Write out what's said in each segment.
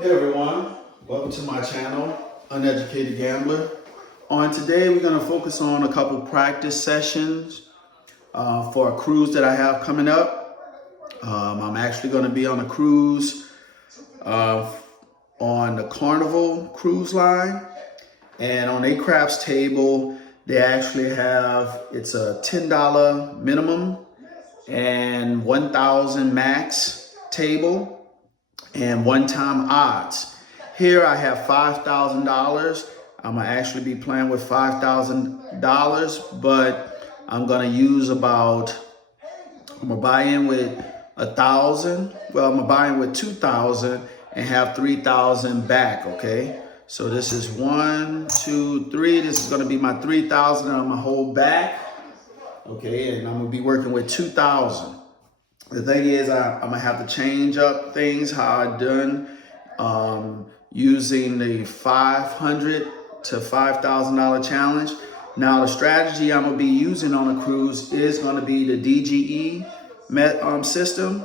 Hey everyone, welcome to my channel, Uneducated Gambler. On today, we're going to focus on a couple practice sessions for a cruise that I have coming up. I'm actually going to be on a cruise on the Carnival cruise line, and on a craps table, they actually have, it's a $10 minimum and 1,000 max table and one-time odds. Here I have $5,000. I'm gonna actually be playing with $5,000, but I'm gonna use I'm gonna buy in with 1,000. Well, I'm gonna buy in with 2,000 and have 3,000 back, okay? So this is 1, 2, 3. This is gonna be my 3,000 that I'm gonna hold back, okay? And I'm gonna be working with 2,000. The thing is, I'm gonna have to change up things how I done using the $500 to $5,000 challenge. Now the strategy I'm gonna be using on a cruise is gonna be the DGE system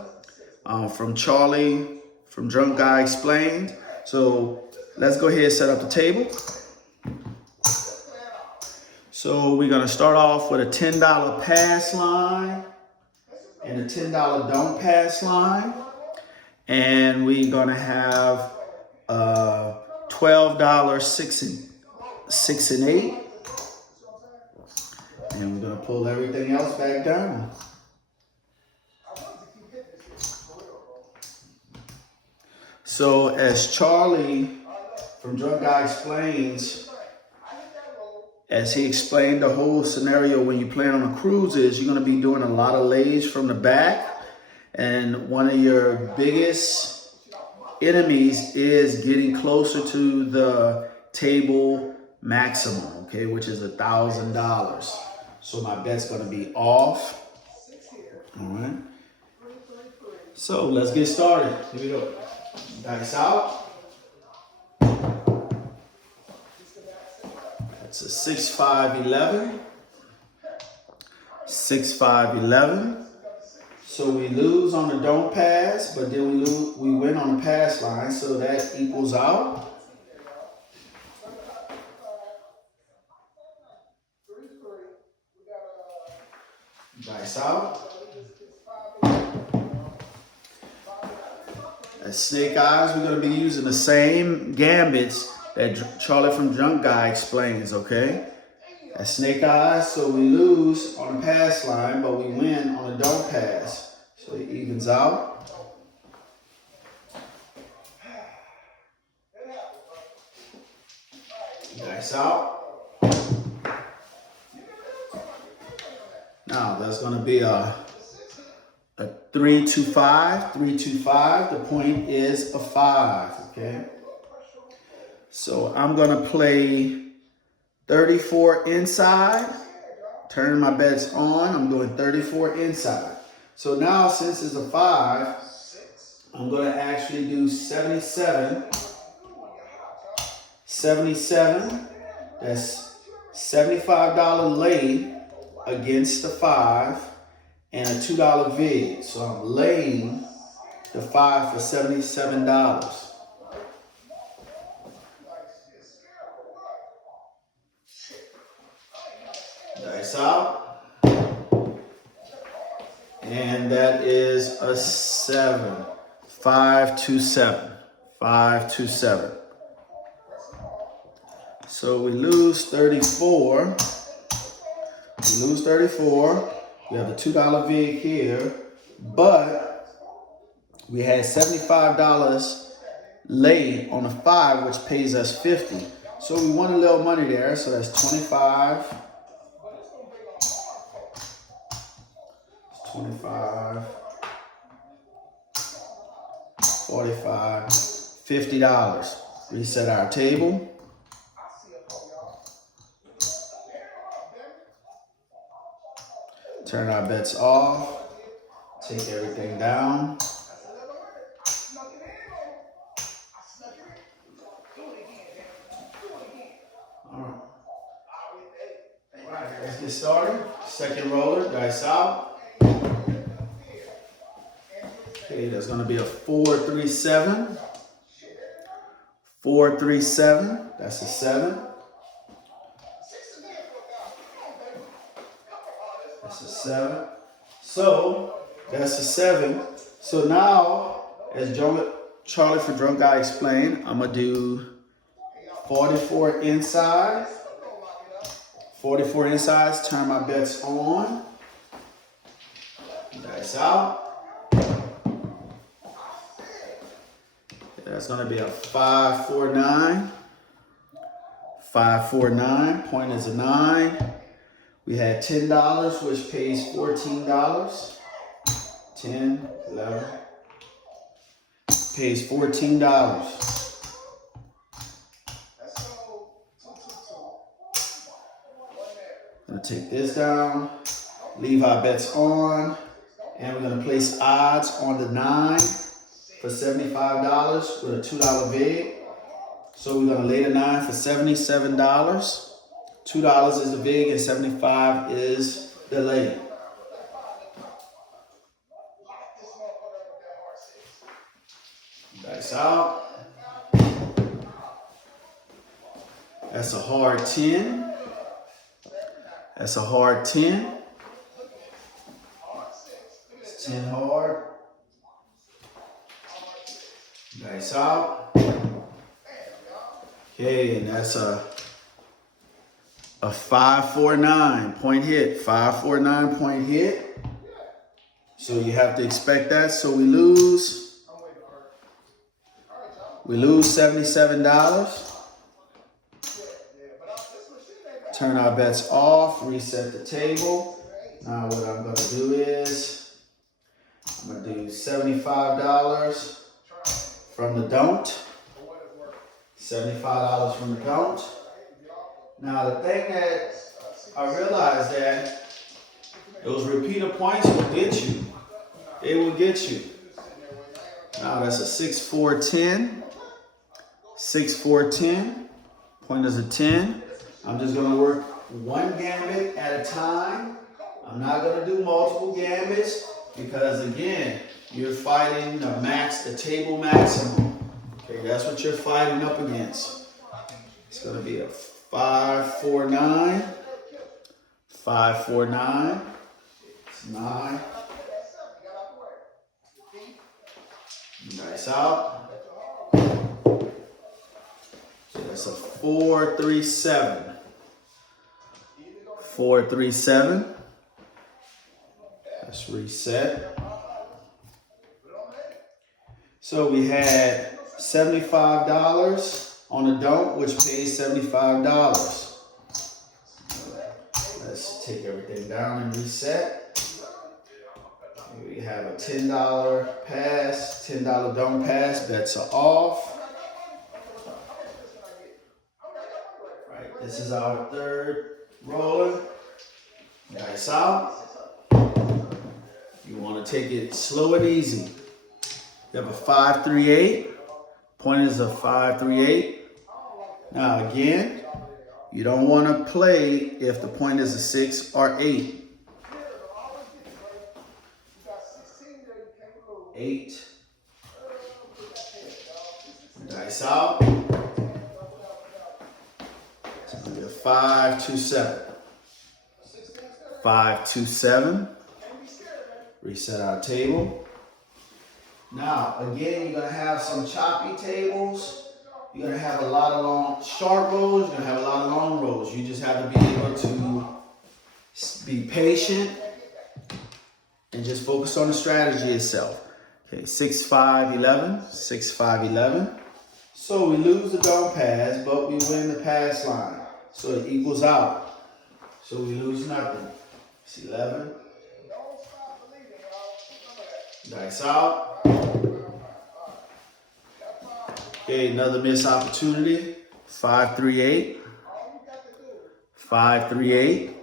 from Charlie from Drunk Guy Explained. So let's go ahead and set up the table. So we're gonna start off with a $10 pass line and a $10 don't pass line, and we're gonna have $12 6 and 8, and we're gonna pull everything else back down. So as Charlie from Drunk Guy Explains, as he explained the whole scenario when you plan on a cruise is you're going to be doing a lot of lays from the back, and one of your biggest enemies is getting closer to the table maximum, okay, which is $1,000. So my bet's going to be off. All right. So let's get started. Here we go. Dice out. It's a 6, 5, 11. 6, 5, 11. So we lose on the don't pass, but then we win on the pass line, so that equals out. Dice out. At Snake Eyes, we're going to be using the same gambits that Charlie from Drunk Guy Explains, okay? At Snake Eyes, so we lose on the pass line, but we win on the don't pass. So it evens out. Dice out. Now that's going to be a 3, 2, 5. 3, 2, 5. The point is a 5, okay? So I'm gonna play 34 inside, turning my bets on. I'm doing 34 inside. So now since it's a 5, I'm gonna actually do 77. 77, that's $75 lay against the 5 and a $2 vig. So I'm laying the 5 for $77. Dice out, and that is a 7. 5, 2, 7. 5, 2, 7. So we lose 34. We lose 34. We have the $2 vig here, but we had $75 lay on a 5, which pays us 50. So we won a little money there. So that's 25. 25, 45, $50. Reset our table. Turn our bets off. Take everything down. All right, let's get started. Second roller, dice out. Okay, that's going to be a 4, 3, 7. 4-3-7. That's a 7. That's a 7. So that's a 7. So now, as Charlie for Drunk Guy explained, I'm gonna do 44 inside. 44 insides. Turn my bets on. Dice out. That's gonna be a 5-4-9. 5-4-9. Point is a 9. We had $10, which pays $14. 10, 11. Pays $14. Gonna take this down. Leave our bets on. And we're gonna place odds on the 9 for $75 with a $2 vig. So we're gonna lay the 9 for $77. $2 is the vig and 75 is the lay. Dice out. That's a hard 10. That's a hard 10. It's 10 hard. Dice out. Okay, and that's a 5-4-9 point hit. 5-4-9 point hit. So you have to expect that. So we lose. We lose $77. Turn our bets off. Reset the table. Now what I'm going to do is I'm going to do $75 from the don't. $75 from the don't. Now the thing that I realized that those repeater points will get you. They will get you. Now that's a 6-4-10. 6-4-10. Point is a 10. I'm just going to work one gambit at a time. I'm not going to do multiple gambits because again, you're fighting the table maximum. Okay, that's what you're fighting up against. It's going to be a 5-4-9. 5-4-9. It's 9. Nice out. So that's a 4-3-7. 4-3-7. Let's reset. So we had $75 on the don't, which pays $75. Let's take everything down and reset. We have a $10 pass, $10 don't pass, bets are off. Right, this is our third roller. Dice out. You want to take it slow and easy. You have a 5-3-8. Point is a 5-3-8. Now again, you don't want to play if the point is a 6 or 8. 8. Dice out. It's going to be a 5-2-7. 5-2-7. Reset our table. Now, again, you're going to have some choppy tables. You're going to have a lot of long, short rows. You're going to have a lot of long rows. You just have to be able to be patient and just focus on the strategy itself. Okay, 6-5-11. 6-5-11. So we lose the don't pass, but we win the pass line. So it equals out. So we lose nothing. It's 11. Dice out. Okay, another missed opportunity. 5-3-8. 5-3-8.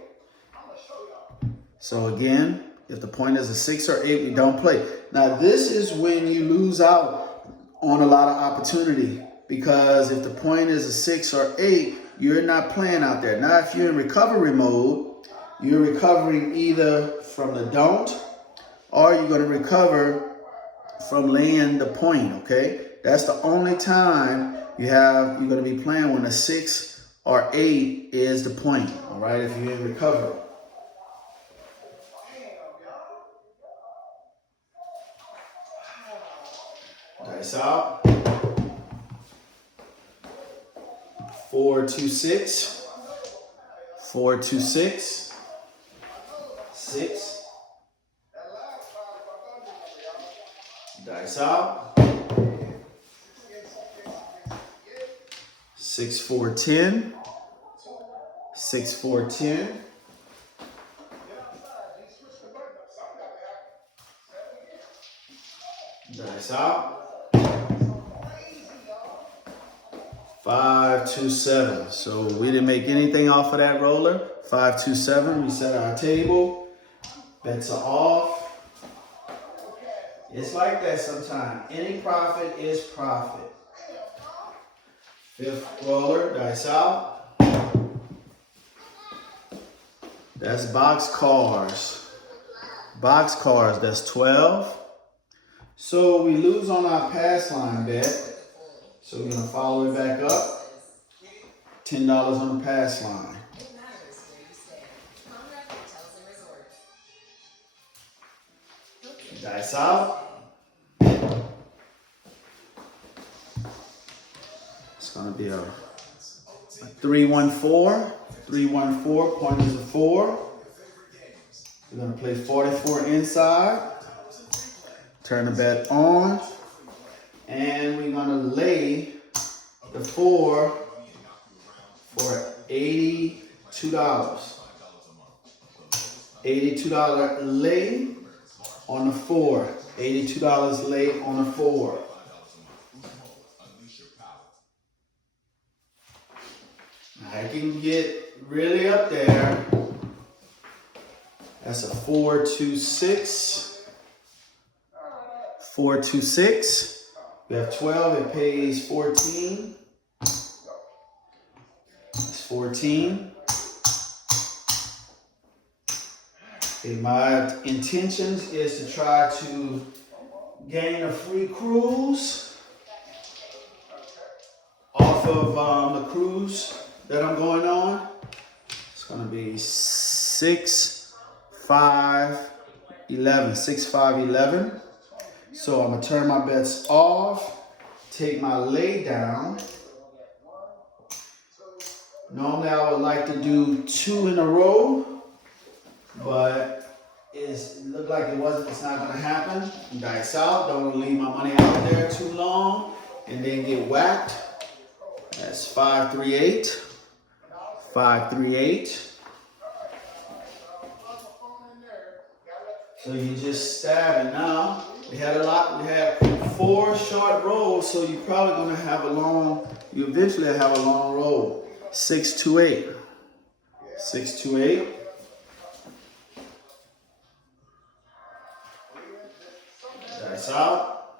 So again, if the point is a 6 or 8, we don't play. Now this is when you lose out on a lot of opportunity, because if the point is a 6 or 8, you're not playing out there. Now if you're in recovery mode, you're recovering either from the don't, or you're going to recover from laying the point, okay? That's the only time you're going to be playing when a 6 or 8 is the point, all right, if you're in recovery. Dice out. 4, 2, 6. 4, 2, 6. 6. Dice out. 6, 4, 10. 6, 4, 10. Dice out. 5, 2, 7. So we didn't make anything off of that roller. 5, 2, 7. We set our table. Bets are off. It's like that sometimes. Any profit is profit. 5th roller. Dice out. That's box cars. Box cars. That's 12. So we lose on our pass line bet. So we're going to follow it back up. $10 on the pass line. Dice out. It's going to be a 3-1-4. 3-1-4. Point is a 4. We're going to play 44 inside. Turn the bet on. And we're going to lay the 4 for $82. $82 lay on the 4. $82 lay on the 4. I can get really up there. That's a 4, 2, 6. 4, 2, 6. We have 12, it pays 14. It's 14. Okay, my intentions is to try to gain a free cruise off of the cruise that I'm going on. It's gonna be 6, 5, 11. 6, 5, 11. So I'm gonna turn my bets off, take my lay down. Normally I would like to do 2 in a row, but it looked like it's not gonna happen. Dice out, don't wanna leave my money out there too long and then get whacked. That's 5, 3, 8. 5, 3, 8. So you just stab it now. We had 4 short rolls, so you're probably gonna have you eventually have a long roll. 6, 2, 8. 6, 2, 8. Dice out.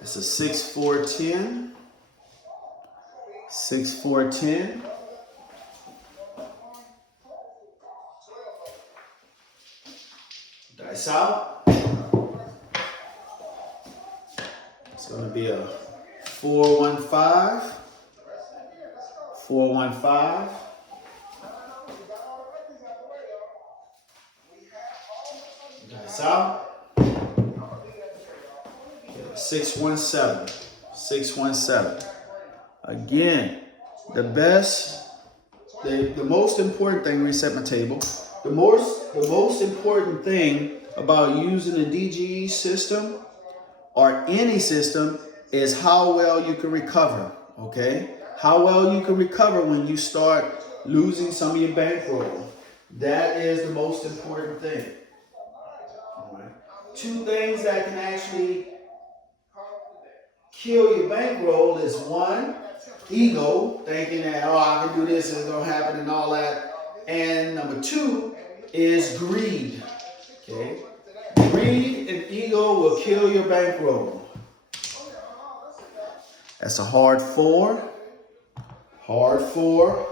It's a 6, 4, 10. 6, 4, 10. Dice out. It's going to be a 4, 1, 5. 4, 1, 5. Dice out. 6, 1, 7. 6, 1, 7. Again, the most important thing, reset my table. The most important thing about using the DGE system or any system is how well you can recover, okay? How well you can recover when you start losing some of your bankroll. That is the most important thing. All right. 2 things that can actually kill your bankroll is 1, ego, thinking that, oh, I can do this, it's gonna happen and all that. And number 2 is greed, okay? Greed and ego will kill your bankroll. That's a hard 4. Hard 4.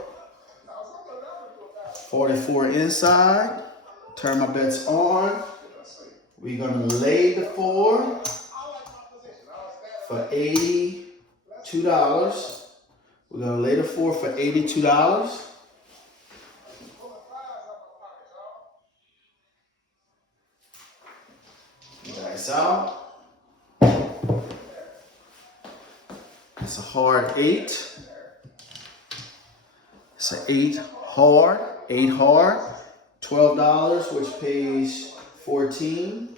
44 inside. Turn my bets on. We're gonna lay the 4 for $82. We're gonna lay the 4 for $82. Dice out. It's a hard 8. It's an 8 hard. $12, which pays 14.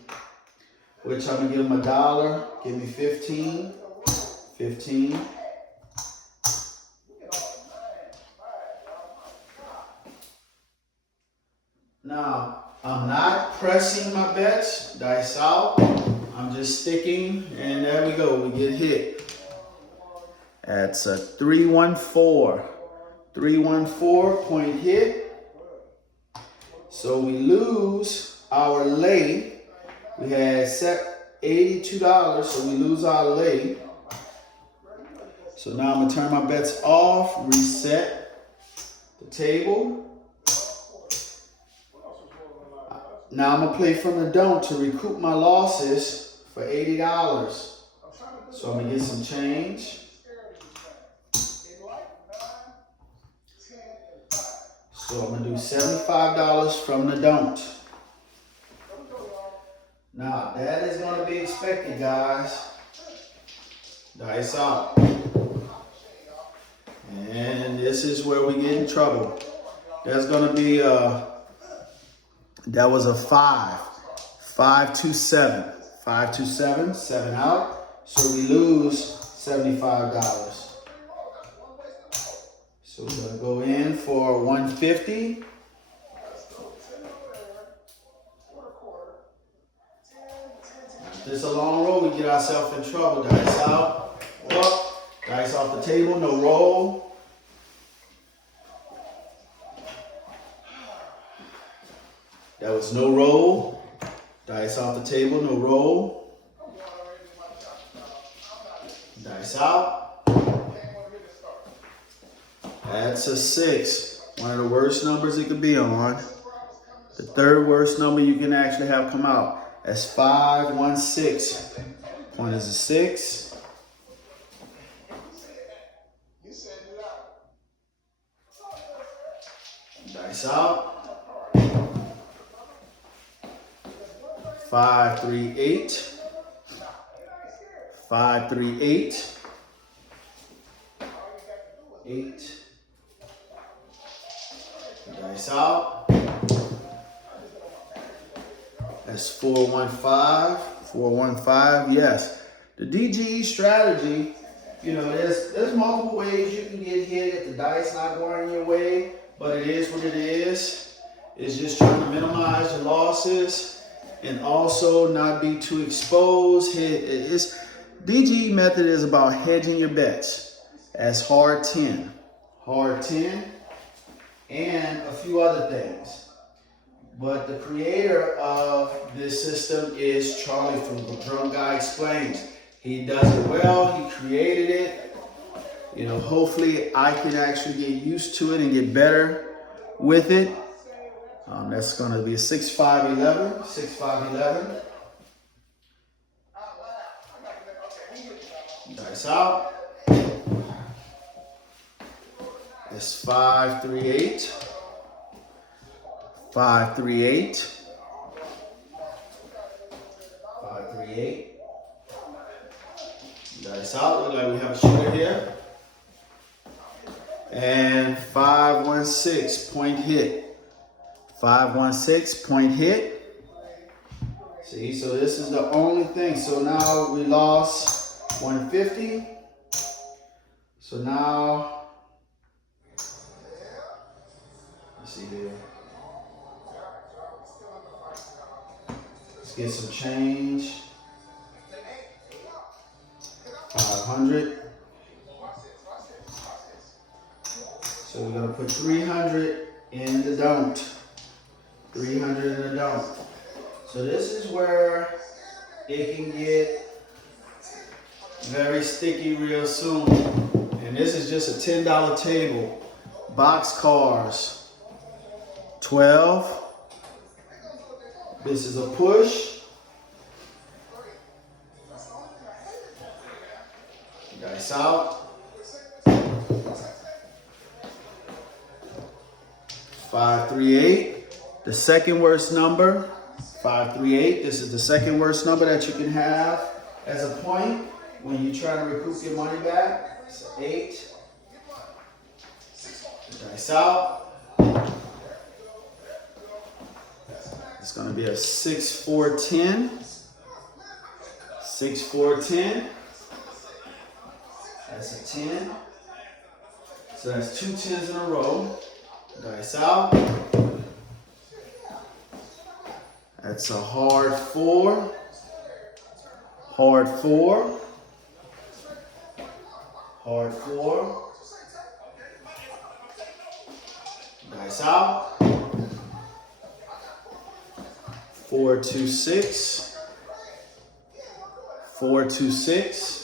Which I'm gonna give him $1. Give me 15. 15. Now, I'm not pressing my bets. Dice out. I'm just sticking, and there we go. We get hit. That's a 314. 314 point hit. So we lose our lay. We had set $82, so we lose our lay. So now I'm gonna turn my bets off, reset the table. Now I'm gonna play from the don't to recoup my losses for $80. So I'm gonna get some change. So I'm gonna do $75 from the don't. Now that is gonna be expected, guys. Dice out. And this is where we get in trouble. That's gonna be that was a 5. 527. 527, 7 out. So we lose $75. So we're gonna go in for 150. This is a long roll, we get ourselves in trouble. Dice out, up, dice off the table, no roll. That was no roll. Dice off the table, no roll. Dice out. That's a 6. One of the worst numbers it could be on. The third worst number you can actually have come out. That's 516. Point is a 6. Dice out. 538. 538. 8. Dice out. That's 415. 415. Yes. The DGE strategy, you know, there's multiple ways you can get hit if the dice not going your way, but it is what it is. It's just trying to minimize your losses and also not be too exposed. DGE method is about hedging your bets. As hard 10. Hard 10. And a few other things. But the creator of this system is Charlie from The Drunk Guy Explains. He does it well, he created it. You know, hopefully I can actually get used to it and get better with it. That's gonna be a 6-5-11, 6-5-11. Dice out. It's 538. 538. 538. Dice out. Look like we have a shooter here. And 516 point hit. 516 point hit. See, so this is the only thing. So now we lost 150. So now, let's see here. Let's get some change. 500. So we're gonna put 300 in the don't. 300 in the don't. So this is where it can get very sticky real soon. And this is just a $10 table. Box cars, 12. This is a push. Dice out. 538. The second worst number. 538. This is the second worst number that you can have as a point when you try to recoup your money back. So 8. Dice out. It's going to be a 6, 4, 10. 6, 4, 10. That's a 10. So that's 2 10s in a row. Dice out. That's a hard 4. Hard 4. Hard 4. Dice out. 4, 2, 6. 4, 2, 6.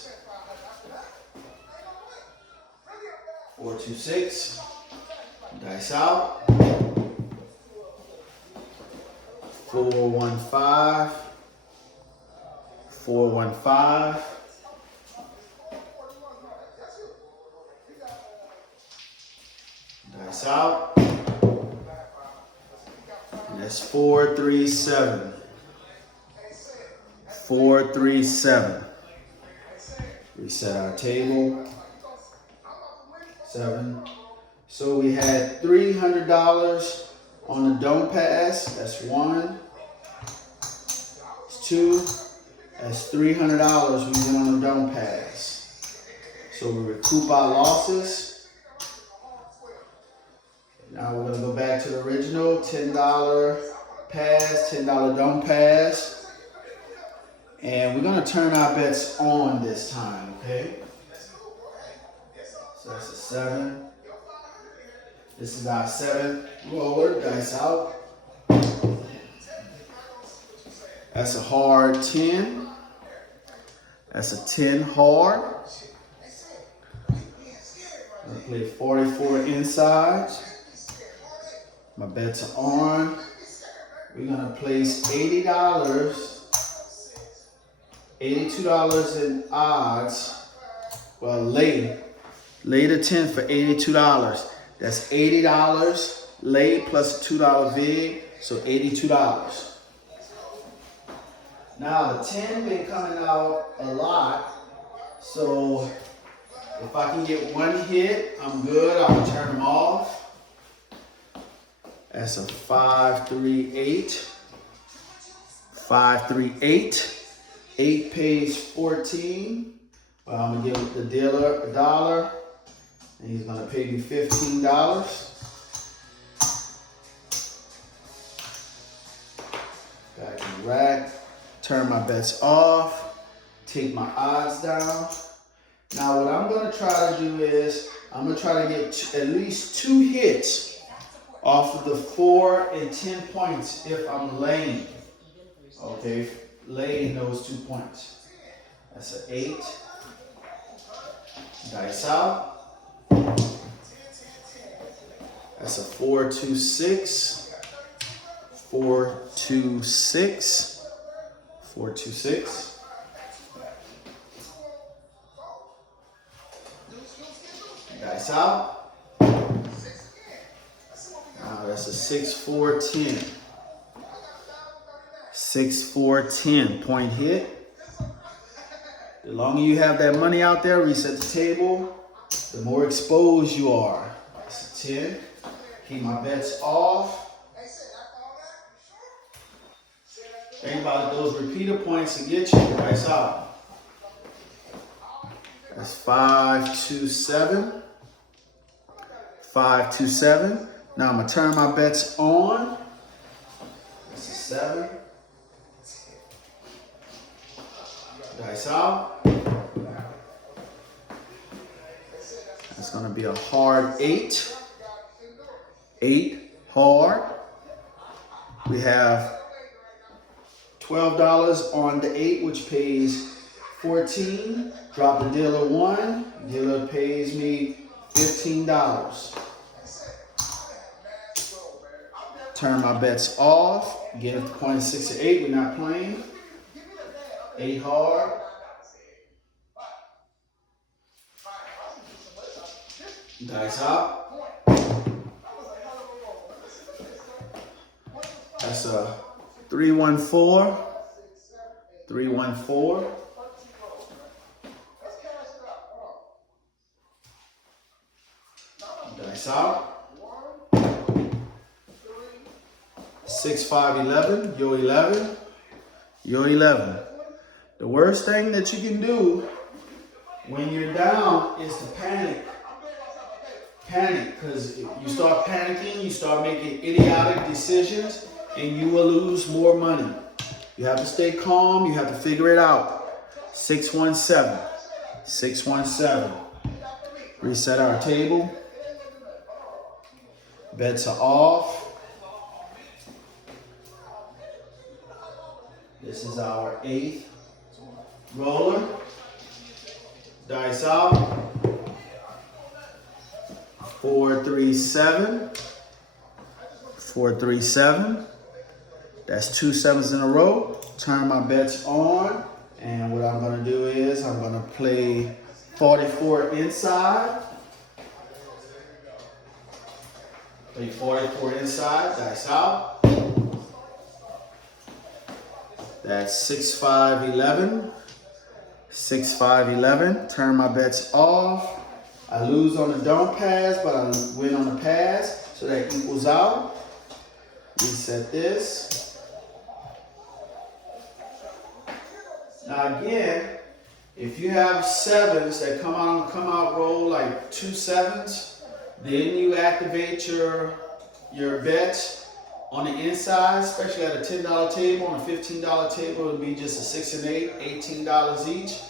4, 2, 6. Dice out. 4, 1, 5. 4, 1, 5. Dice out. And that's 4, 3, 7. 4, 3, 7. Reset our table. 7. So we had $300 on the don't pass. That's 1. That's 2. That's $300 we did on the don't pass. So we recoup our losses. Now we're going to go back to the original. $10 pass, $10 don't pass. And we're going to turn our bets on this time, okay? So that's a 7. This is our 7th roller. Dice out. That's a hard 10. That's a 10 hard. I'm going to play 44 inside. My bets are on. We're going to place $80, $82 in odds. Well, lay the 10 for $82. That's $80 lay plus a $2 vig, so $82. Now the 10 been coming out a lot, so if I can get one hit, I'm good. I'll turn them off. That's a 5, 3, 8. 5, 3, 8. 8 pays 14. I'm gonna give the dealer $1. And he's gonna pay me $15. Back in the rack. Turn my bets off. Take my odds down. Now what I'm gonna try to do is, I'm gonna try to get at least 2 hits off of the 4 and 10 points if I'm laying. Okay, laying those 2 points. That's an 8. Dice out. That's a 4, 2, 6. 4, 2, 6. 4, 2, 6. Dice out. Now that's a 6, 4, 10. 6, 4, 10 point hit. The longer you have that money out there, reset the table, the more exposed you are. That's a 10. Keep my bets off. Think about those repeater points to get you. Dice out. That's 5, 2, 7. 5, 2, 7. Now I'm going to turn my bets on. That's a 7. Dice out. That's going to be a hard 8. 8 hard. We have $12 on the 8, which pays 14. Drop the dealer 1. Dealer pays me $15. Turn my bets off. Get up to point 6 or 8. We're not playing. 8 hard. Dice out. That's a 314. 314. Dice out. 6, 5, 11. Your 11. Your 11. The worst thing that you can do when you're down is to panic. Panic, because if you start panicking, you start making idiotic decisions, and you will lose more money. You have to stay calm. You have to figure it out. 617. 617. Reset our table. Bets are off. This is our 8th roller. Dice out. 4, 3, 7. 4, 3, 7. That's 2 7s in a row. Turn my bets on. And what I'm going to do is I'm going to play 44 inside. Play 44 inside. Dice out. That's 6, 5, 11. 6, 5, 11. Turn my bets off. I lose on the don't pass, but I win on the pass. So that equals out. Reset this. Now again, if you have 7s that come out roll like 2 7s, then you activate your bets on the inside, especially at a $10 table. On a $15 table, it would be just a 6 and 8, $18 each.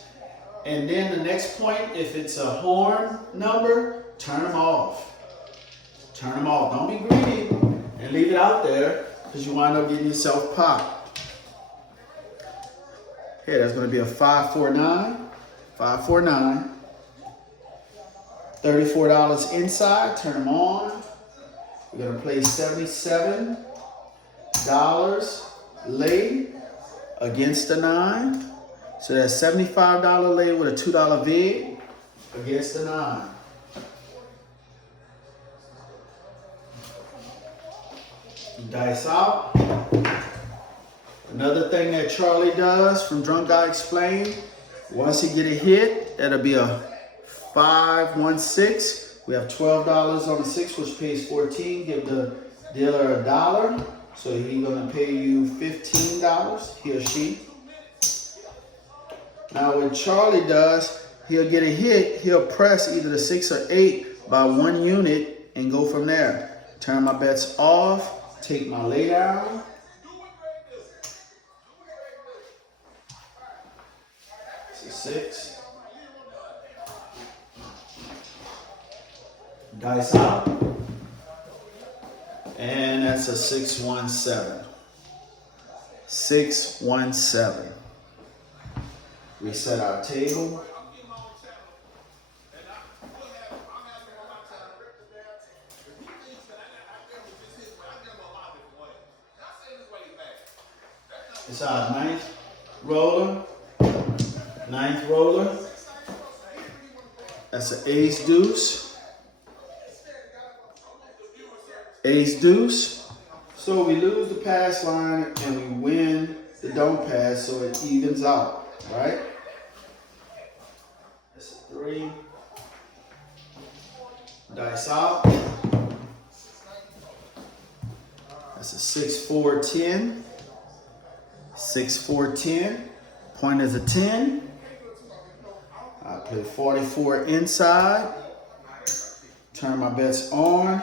And then the next point, if it's a horn number, turn them off. Turn them off. Don't be greedy and leave it out there, because you wind up getting yourself popped. Here, that's going to be a 549. 549. $34 inside. Turn them on. We're going to play $77 lay against the 9. So that's $75 lay with a $2 vig against the 9. Dice out. Another thing that Charlie does from Drunk Guy Explained, once he get a hit, that'll be a 516. We have $12 on the 6, which pays 14. Give the dealer $1. So he's gonna pay you $15, he or she. Now what Charlie does, he'll get a hit, he'll press either the 6 or 8 by 1 unit and go from there. Turn my bets off, take my lay down. It's a 6. Dice out. And that's a 617. 617. Reset our table. It's our 9th roller. 9th roller. That's an ace deuce. Ace deuce. So we lose the pass line and we win the don't pass, so it evens out, right? That's a 3. Dice out. That's a 6, 4, 10. 6, 4, 10. Point is a 10. I play 44 inside. Turn my bets on.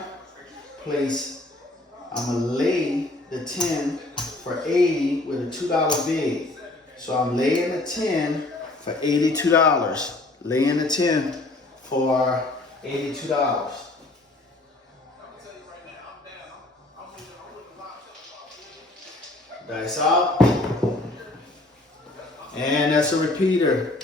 Place, I'm gonna lay the 10 for 80 with a $2 vig. So I'm laying the 10 for $82. Laying the 10 for $82. Dice out. And that's a repeater.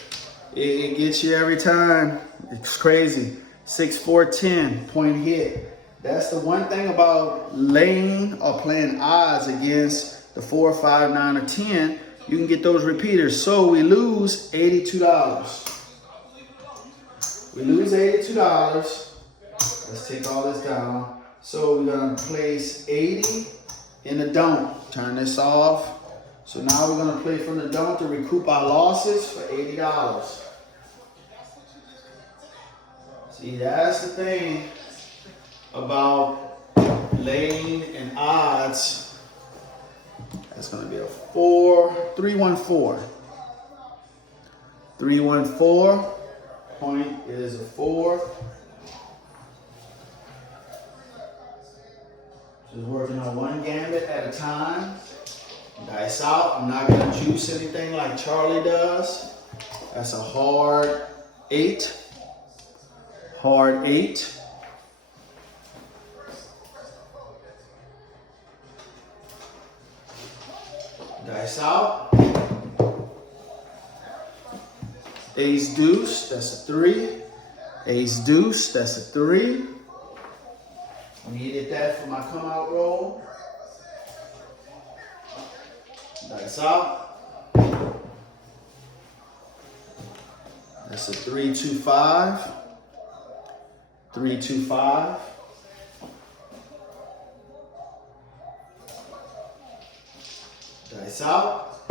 It gets you every time. It's crazy. 6, 4, 10, point hit. That's the one thing about laying or playing odds against the 4, 5, 9, or 10. You can get those repeaters. So we lose $82. We lose $82. Let's take all this down. So we're gonna place 80 in the don't. Turn this off. So now we're gonna play from the don't to recoup our losses for $80. See, that's the thing about laying and odds. That's gonna be a 314. 314. Point is a 4. Just working on one gambit at a time. Dice out. I'm not gonna juice anything like Charlie does. That's a hard 8. Hard 8. Dice out. Ace deuce, that's a 3. Ace deuce, that's a 3. Needed that for my come out roll. Dice out. That's a 3-2-5. 3-2-5. Dice out.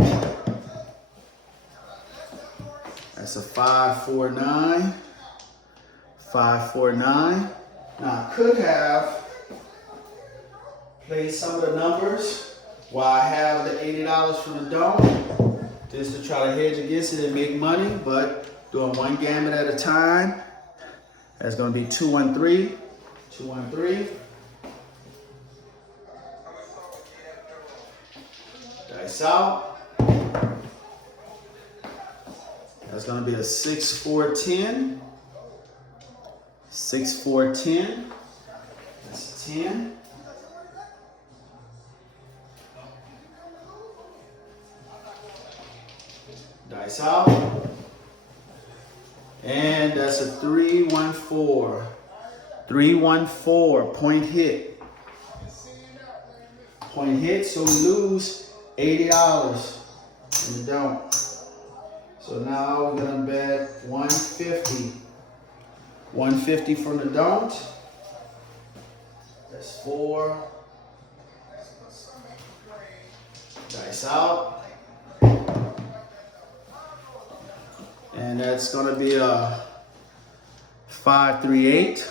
That's a 5-4-9. 5-4-9. Now I could have played some of the numbers while I have the $80 from the dome, just to try to hedge against it and make money, but doing one gambit at a time. That's going to be 2-1-3. 2-1-3. Dice out. That's going to be a 6-4-10. 6-4-10. That's 10. Dice out. And that's a 3-1-4. 3-1-4. Point hit. Point hit, so we lose $80 in the don't. So now we're gonna bet 150. 150 from the don't. That's 4. Dice out. And that's gonna be a 5-3-8.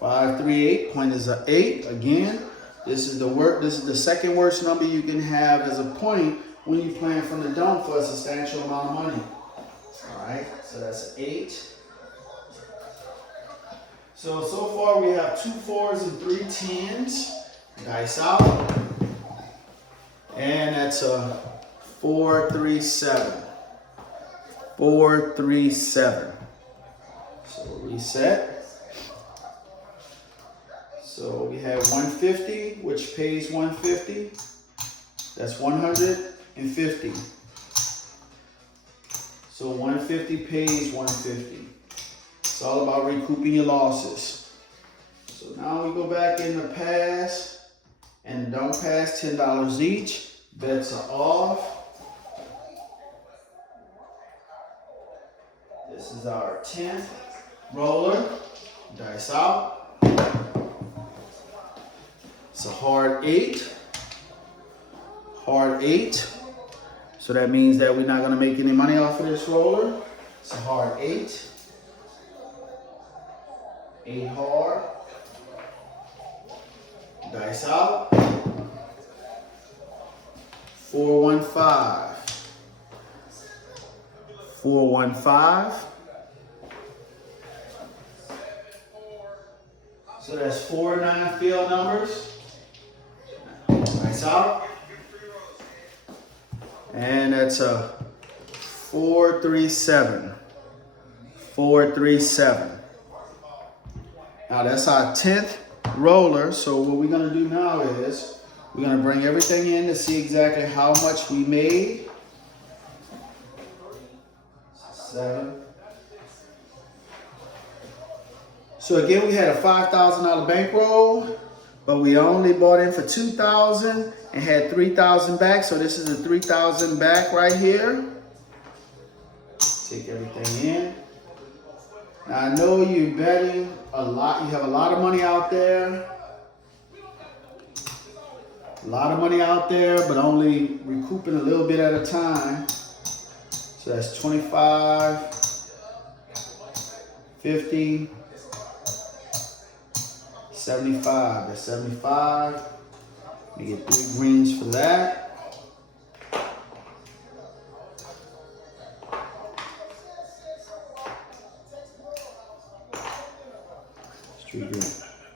5-3-8. Point is a 8. Again, this is the second worst number you can have as a point when you're playing from the dome for a substantial amount of money. All right, so that's an 8. So far we have 2 4s and 3 10s. Dice out. And that's a 4-3-7. 4-3-7. So reset. So we have 150, which pays 150. That's 150. So 150 pays 150. It's all about recouping your losses. So now we go back in the pass and don't pass, $10 each. Bets are off. This is our 10th roller. Dice out. It's a hard 8. Hard 8. So that means that we're not going to make any money off of this roller. It's a hard 8. 8 hard. Dice out. 4-1-5. 4-1-5. So that's 4 9 field numbers. Dice out. And that's a 4-3-7. 4-3-7. Now that's our 10th roller. So what we're gonna do now is we're gonna bring everything in to see exactly how much we made. 7. So again, we had a $5,000 bankroll, but we only bought in for $2,000 and had $3,000 back. So this is the $3,000 back right here. Take everything in. Now I know you're betting a lot. You have a lot of money out there. A lot of money out there, but only recouping a little bit at a time. So that's 25, 50, 75. That's 75. Let me get 3 greens for that.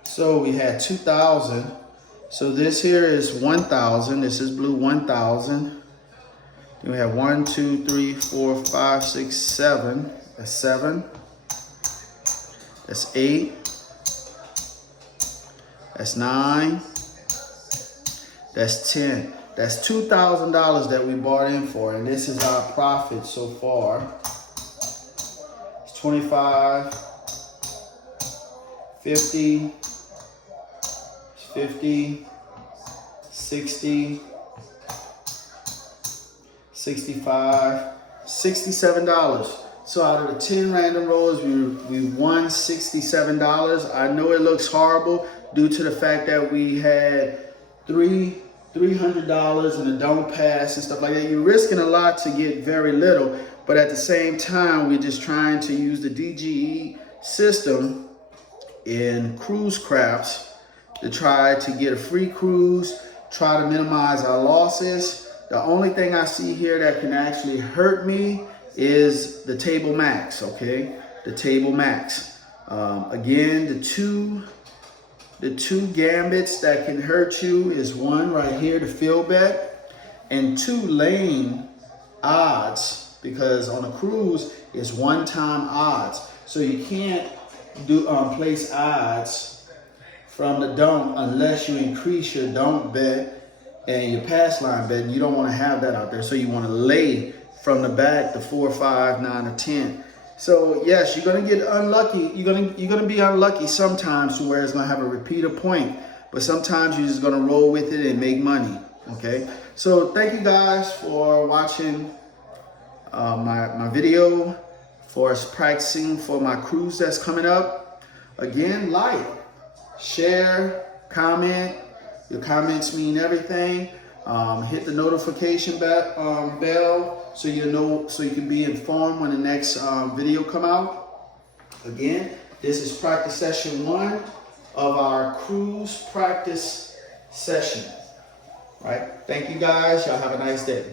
So we had 2,000. So this here is 1,000. This is blue 1,000. Then we have 1, 2, 3, 4, 5, 6, 7. That's 7. That's 8. That's 9. That's 10. That's $2,000 that we bought in for, and this is our profit so far. It's 25, 50, 50, 60, 65, $67. So out of the 10 random rolls, we won $67. I know it looks horrible due to the fact that we had $300 in a don't pass and stuff like that. You're risking a lot to get very little, but at the same time, we're just trying to use the DGE system in cruise craps to try to get a free cruise, try to minimize our losses. The only thing I see here that can actually hurt me is the table max, okay? The table max. Again, the two gambits that can hurt you is 1 right here, the field bet, and 2 lane odds, because on a cruise it's 1-time odds. So you can't do place odds from the don't unless you increase your don't bet and your pass line bet, and you don't want to have that out there. So you want to lay from the back the 4, 5, 9, or 10. So yes, you're gonna get unlucky. You're gonna be unlucky sometimes to where it's gonna have a repeater point, but sometimes you're just gonna roll with it and make money. Okay. So thank you guys for watching my video for us practicing for my cruise that's coming up. Again, like, share, comment. Your comments mean everything. Hit the notification bell so you know, so you can be informed when the next video come out. Again, this is practice session 1 of our cruise practice session. Right? Thank you guys. Y'all have a nice day.